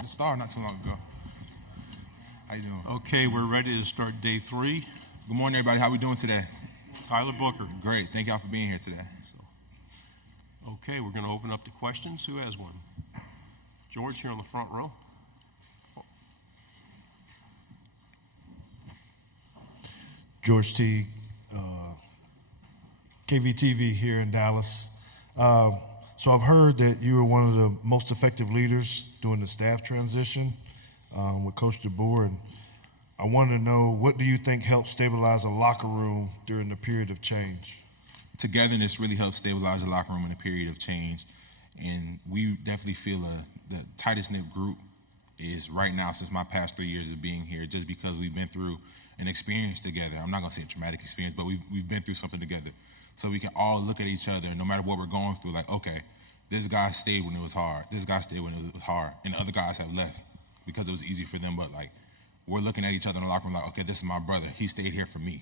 the Star not too long ago. How you doing? Okay, we're ready to start day 3. Good morning, everybody. How we doing today? Tyler Booker. Great. Thank y'all for being here today. Okay, we're going to open up to questions. Who has one? George here on the front row. George T, KVTV here in Dallas. So I've heard that you were one of the most effective leaders during the staff transition with Coach DeBoer, and I wanted to know, what do you think helped stabilize a locker room during the period of change? Togetherness really helps stabilize the locker room in a period of change, and we definitely feel the tightest knit group is right now since my past 3 years of being here, just because we've been through an experience together. I'm not going to say a traumatic experience, but we've been through something together. So we can all look at each other, and no matter what we're going through, like, okay, this guy stayed when it was hard. This guy stayed when it was hard. And the other guys have left because it was easy for them. But, like, we're looking at each other in the locker room like, okay, this is my brother. He stayed here for me.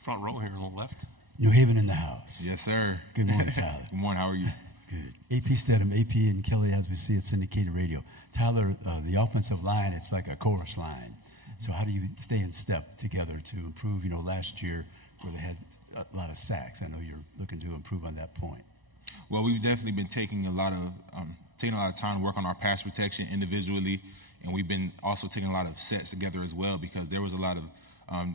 Front row here on the left. New Haven in the house. Yes, sir. Good morning, Tyler. Good morning. How are you? Good. AP Stedham, AP and Kelly, as we see at syndicated radio. Tyler, the offensive line, it's like a chorus line. So how do you stay in step together to improve? You know, last year where they had a lot of sacks, I know you're looking to improve on that point. Well, we've definitely been taking a lot of time to work on our pass protection individually, and we've been also taking a lot of sets together as well, because there was a lot of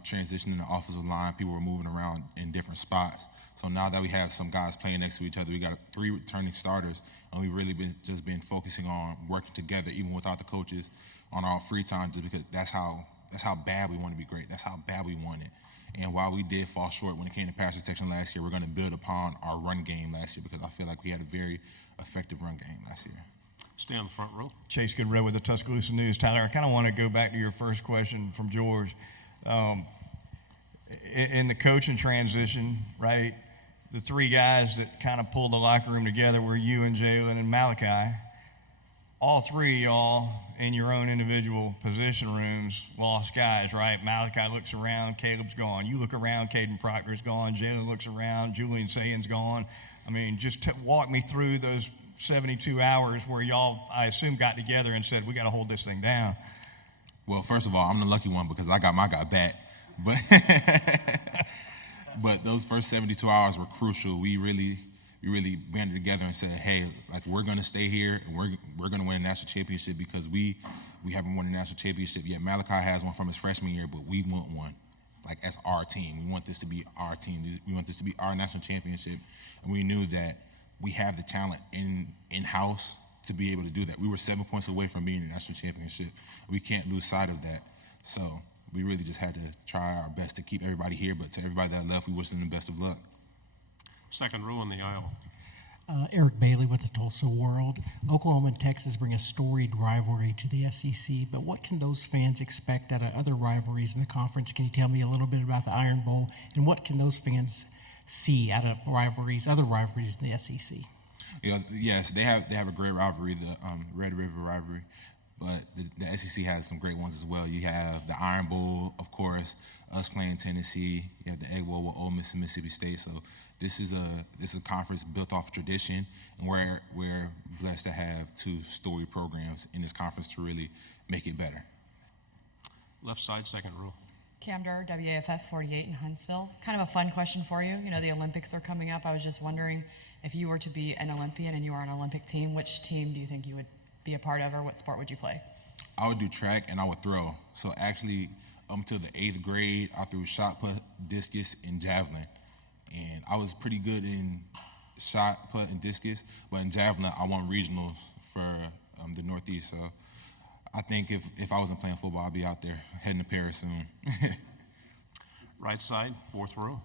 transition in the offensive line. People were moving around in different spots. So now that we have some guys playing next to each other, we got 3 returning starters, and we've really been focusing on working together, even without the coaches, on our free time, just because that's how bad we want to be great. That's how bad we want it. And while we did fall short when it came to pass protection last year, we're going to build upon our run game last year, because I feel like we had a very effective run game last year. Stay on the front row. Chase Goodrow with the Tuscaloosa News. Tyler, I kind of want to go back to your first question from George. In the coaching transition, right, the 3 guys that kind of pulled the locker room together were you and Jalen and Malachi. All 3 of y'all in your own individual position rooms lost guys, right? Malachi looks around, Caleb's gone. You look around, Caden Proctor's gone. Jalen looks around, Julian Sayan's gone. I mean, just walk me through those 72 hours where y'all, I assume, got together and said, we got to hold this thing down. Well, first of all, I'm the lucky one because I got my guy back. But those first 72 hours were crucial. We really banded together and said, hey, like, we're going to stay here, and we're going to win a national championship, because we haven't won a national championship yet. Malachi has one from his freshman year, but we want one, like, as our team. We want this to be our team. We want this to be our national championship. And we knew that we have the talent in-house to be able to do that. We were 7 points away from being a national championship. We can't lose sight of that. So we really just had to try our best to keep everybody here, but to everybody that left, we wish them the best of luck. Second row in the aisle. Eric Bailey with the Tulsa World. Oklahoma and Texas bring a storied rivalry to the SEC, but what can those fans expect out of other rivalries in the conference? Can you tell me a little bit about the Iron Bowl, and what can those fans see out of other rivalries in the SEC? Yes, they have a great rivalry, the Red River rivalry, but the SEC has some great ones as well. You have the Iron Bowl, of course, us playing Tennessee. You have the Egg Bowl with Ole Miss and Mississippi State. So this is a conference built off tradition, and we're blessed to have 2 storied programs in this conference to really make it better. Left side, second row. Cam Durr, WAFF 48 in Huntsville. Kind of a fun question for you. You know, the Olympics are coming up. I was just wondering, if you were to be an Olympian and you were on an Olympic team, which team do you think you would be a part of, or what sport would you play? I would do track, and I would throw. So actually, up until the 8th grade, I threw shot put, discus, and javelin. And I was pretty good in shot put and discus, but in javelin, I won regionals for the Northeast. So I think if I wasn't playing football, I'd be out there heading to Paris soon. Right side, fourth row.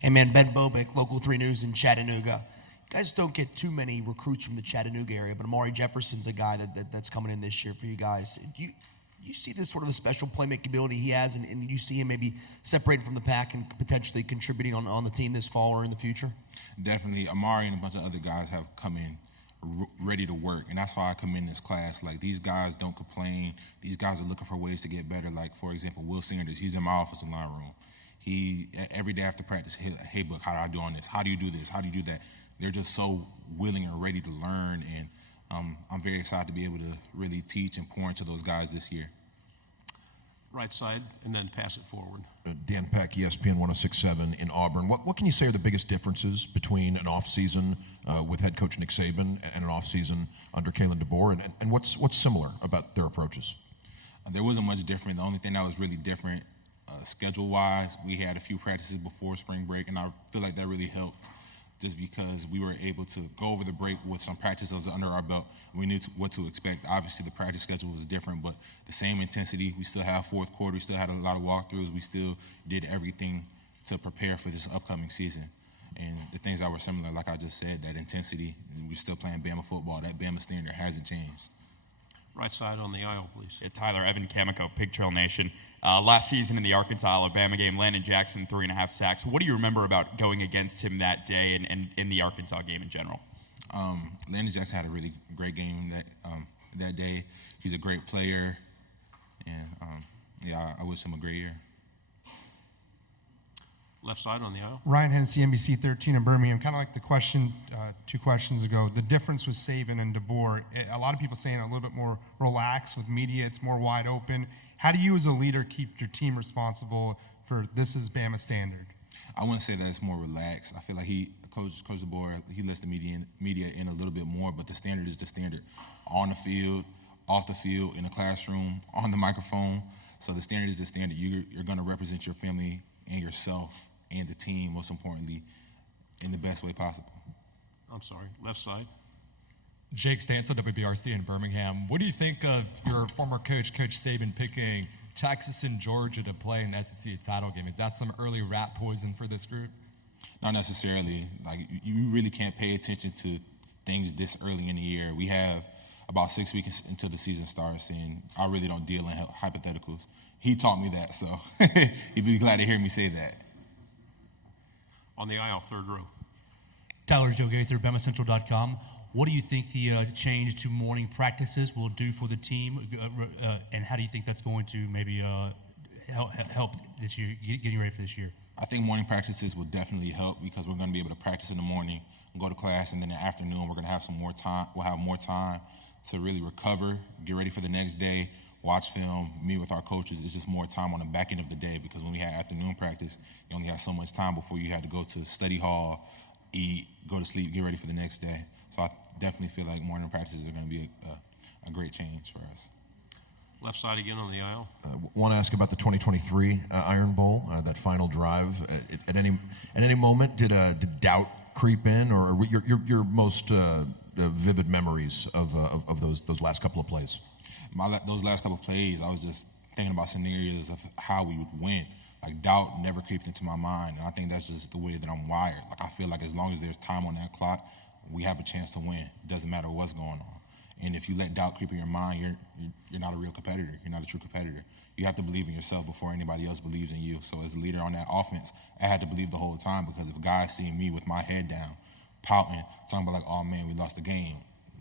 Hey, man, Ben Bobick, Local 3 News in Chattanooga. You guys don't get too many recruits from the Chattanooga area, but Amari Jefferson's a guy that's coming in this year for you guys. Do you see this sort of a special playmaking ability he has, and you see him maybe separated from the pack and potentially contributing on the team this fall or in the future? Definitely. Amari and a bunch of other guys have come in ready to work, and that's why I come in this class. Like, these guys don't complain. These guys are looking for ways to get better. Like, for example, Will Sanders, he's in my offensive line room. He, every day after practice, hey, Book, how do I do on this? How do you do this? How do you do that? They're just so willing and ready to learn, and I'm very excited to be able to really teach and pour into those guys this year. Right side, and then pass it forward. Dan Peck, ESPN 106.7 in Auburn. What can you say are the biggest differences between an offseason with head coach Nick Saban and an offseason under Kalen DeBoer, and what's similar about their approaches? There wasn't much different. The only thing that was really different schedule-wise, we had a few practices before spring break, and I feel like that really helped just because we were able to go over the break with some practices under our belt. We knew what to expect. Obviously, the practice schedule was different, but the same intensity. We still have fourth quarter. We still had a lot of walkthroughs. We still did everything to prepare for this upcoming season. And the things that were similar, like I just said, that intensity, and we're still playing Bama football. That Bama standard hasn't changed. Right side on the aisle, please. Yeah, Tyler, Evan Camico, Pig Trail Nation. Last season in the Arkansas-Alabama game, Landon Jackson, 3.5 sacks. What do you remember about going against him that day and in the Arkansas game in general? Landon Jackson had a really great game that day. He's a great player, and I wish him a great year. Left side on the aisle. Ryan Hennessy, NBC 13 in Birmingham. Kind of like the question 2 questions ago, the difference with Saban and DeBoer. A lot of people saying a little bit more relaxed with media. It's more wide open. How do you as a leader keep your team responsible for this is Bama standard? I wouldn't say that it's more relaxed. I feel like Coach DeBoer, he lets the media in a little bit more, but the standard is the standard. On the field, off the field, in the classroom, on the microphone. So the standard is the standard. You're going to represent your family and yourself and the team, most importantly, in the best way possible. I'm sorry, left side. Jake Stanza, WBRC in Birmingham. What do you think of your former coach, Coach Saban, picking Texas and Georgia to play an SEC title game? Is that some early rat poison for this group? Not necessarily. Like, you really can't pay attention to things this early in the year. We have about 6 weeks until the season starts, and I really don't deal in hypotheticals. He taught me that, so he'd be glad to hear me say that. On the aisle, third row. Tyler Joe Gaither, BamaCentral.com. What do you think the change to morning practices will do for the team, and how do you think that's going to maybe help this year, getting ready for this year? I think morning practices will definitely help because we're going to be able to practice in the morning and go to class, and then in the afternoon we're going to have some more time. We'll have more time to really recover, get ready for the next day, watch film, meet with our coaches. It's just more time on the back end of the day because when we had afternoon practice, you only had so much time before you had to go to study hall, eat, go to sleep, get ready for the next day. So I definitely feel like morning practices are going to be a great change for us. Left side again on the aisle. Want to ask about the 2023 Iron Bowl, that final drive. At any moment, did doubt creep in, or your most vivid memories of those last couple of plays? Those last couple of plays, I was just thinking about scenarios of how we would win. Like, doubt never creeped into my mind, and I think that's just the way that I'm wired. Like, I feel like as long as there's time on that clock, we have a chance to win. It doesn't matter what's going on. And if you let doubt creep in your mind, you're not a real competitor. You're not a true competitor. You have to believe in yourself before anybody else believes in you. So as a leader on that offense, I had to believe the whole time because if guys see me with my head down, pouting, talking about like, oh man, we lost the game,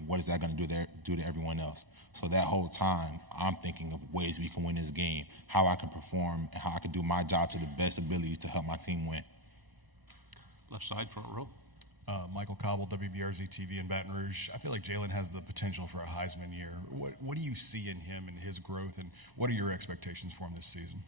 what is that going to do to everyone else? So that whole time, I'm thinking of ways we can win this game, how I can perform, and how I can do my job to the best ability to help my team win. Left side, front row. Michael Cobble, WBRZ TV in Baton Rouge. I feel like Jalen has the potential for a Heisman year. What do you see in him and his growth, and what are your expectations for him this season?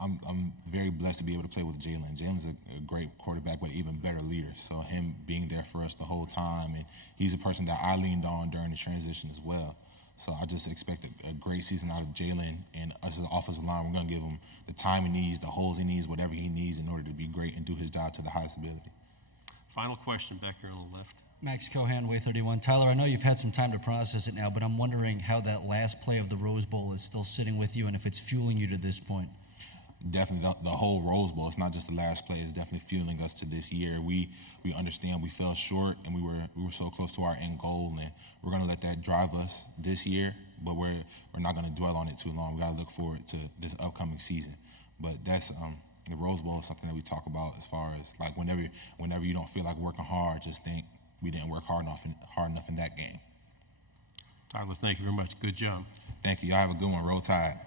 I'm very blessed to be able to play with Jalen. Jalen's a great quarterback, but an even better leader. So him being there for us the whole time, and he's a person that I leaned on during the transition as well. So I just expect a great season out of Jalen, and us as an offensive line, we're going to give him the time he needs, the holes he needs, whatever he needs in order to be great and do his job to the highest ability. Final question back here on the left. Max Cohan, Way 31. Tyler, I know you've had some time to process it now, but I'm wondering how that last play of the Rose Bowl is still sitting with you and if it's fueling you to this point. Definitely the whole Rose Bowl. It's not just the last play. It's definitely fueling us to this year. We understand we fell short and we were so close to our end goal, and we're going to let that drive us this year, but we're not going to dwell on it too long. We got to look forward to this upcoming season. But that's the Rose Bowl is something that we talk about as far as like whenever you don't feel like working hard, just think we didn't work hard enough in that game. Tyler, thank you very much. Good job. Thank you. Y'all have a good one. Roll Tide.